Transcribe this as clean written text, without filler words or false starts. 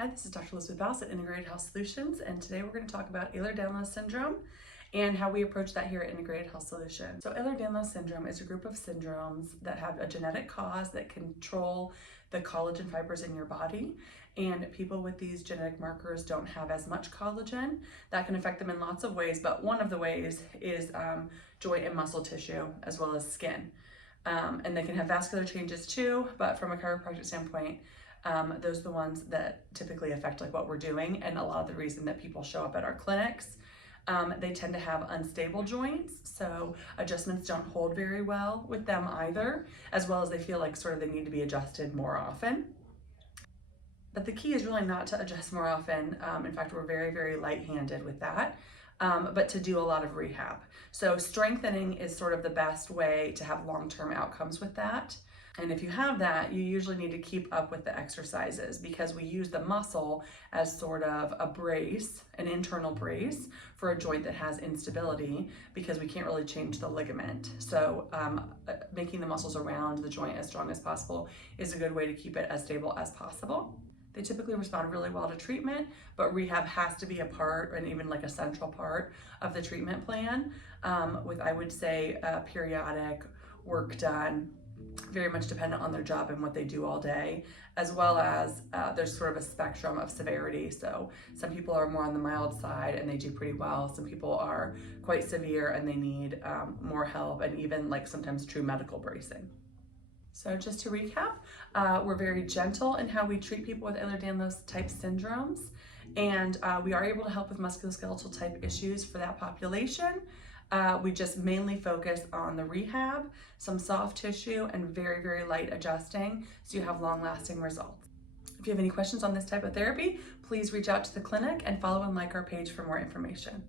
Hi, this is Dr. Elizabeth Bass at Integrated Health Solutions, and today we're going to talk about Ehlers-Danlos syndrome and how we approach that here at Integrated Health Solutions. So Ehlers-Danlos syndrome is a group of syndromes that have a genetic cause that control the collagen fibers in your body, and people with these genetic markers don't have as much collagen. That can affect them in lots of ways, but one of the ways is joint and muscle tissue as well as skin. And they can have vascular changes too, but from a chiropractic standpoint, those are the ones that typically affect like what we're doing, and a lot of the reason that people show up at our clinics. They tend to have unstable joints, so adjustments don't hold very well with them either, as well as they feel like sort of they need to be adjusted more often. But the key is really not to adjust more often. In fact, we're very, very light-handed with that, but to do a lot of rehab. So strengthening is sort of the best way to have long-term outcomes with that. And if you have that, you usually need to keep up with the exercises because we use the muscle as sort of a brace, an internal brace for a joint that has instability because we can't really change the ligament. So making the muscles around the joint as strong as possible is a good way to keep it as stable as possible. They typically respond really well to treatment, but rehab has to be a part and even like a central part of the treatment plan with, I would say, periodic work done, very much dependent on their job and what they do all day, as well as there's sort of a spectrum of severity. So some people are more on the mild side and they do pretty well. Some people are quite severe and they need more help and even like sometimes true medical bracing. So just to recap, we're very gentle in how we treat people with Ehlers-Danlos type syndromes, and we are able to help with musculoskeletal type issues for that population. We just mainly focus on the rehab, some soft tissue, and very, very light adjusting so you have long-lasting results. If you have any questions on this type of therapy, please reach out to the clinic and follow and like our page for more information.